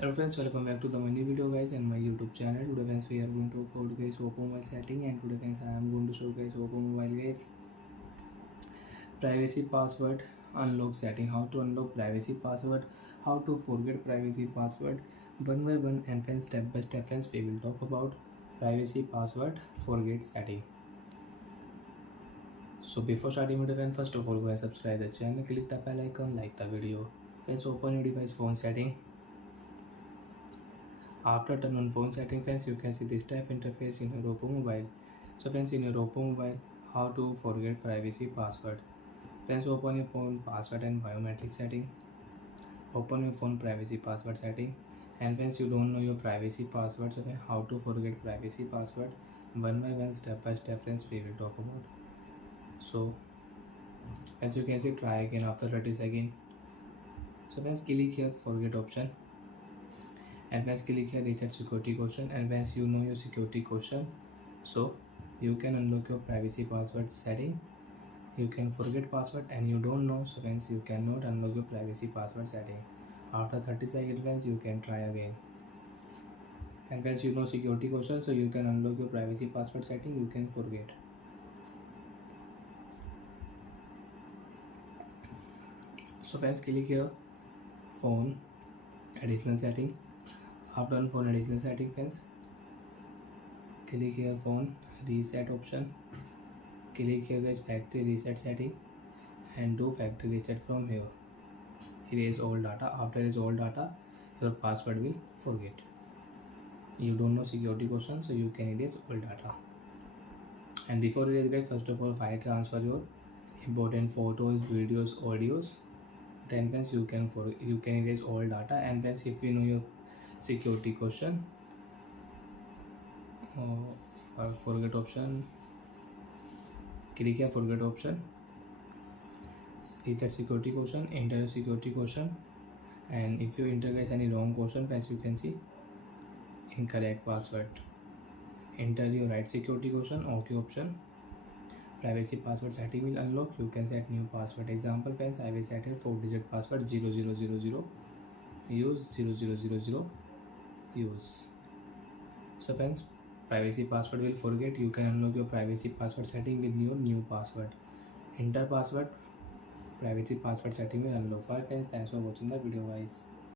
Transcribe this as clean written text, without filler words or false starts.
Hello friends, welcome back to the my new video guys and my YouTube channel. Today friends we are going to go guys oppo mobile setting, and today friends I am going to show guys oppo mobile guys privacy password unlock setting, how to unlock privacy password, how to forget privacy password, one by one, and friends step by step friends we will talk about privacy password forget setting. So before starting video friends, first of all go and subscribe the channel, click the bell icon, like the video. Friends, open your device phone setting. After turn on phone setting friends, you can see this type interface in your oppo mobile. So friends, in your oppo mobile, how to forget privacy password. Friends, open your phone password and biometric setting, open your phone privacy password setting. And friends, you don't know your privacy password, so how to forget privacy password, one by one, step by step friends we will talk about. So as you can see, try again after 30 seconds. So friends, click here forget option, and once click here reset security question, and once you know your security question, so you can unlock your privacy password setting. You can forget password and you don't know, so once you cannot unlock your privacy password setting. After 30 seconds once you can try again, and once you know security question, so you can unlock your privacy password setting, you can forget. So once click here phone additional setting. After on phone additional setting friends, click here phone reset option, click here guys factory reset setting, and do factory reset from here. Erase all data. After erase all data, your password will forget. You don't know security question, so you can erase all data. And before erase guys, first of all file transfer your important photos, videos, audios. Then friends you can erase all data. And friends, if you know your security question, forget option, click here forget option, reset security question, enter security question, and if you enter guys any wrong question friends, you can see incorrect password. Enter your right security question, ok option, privacy password setting will unlock. You can set new password. Example friends, I will set a 4-digit password 0000, use 0000, use. So friends, privacy password will forget. You can unlock your privacy password setting with your new password. Enter password, privacy password setting will unlock. Friends, thanks for watching the video guys.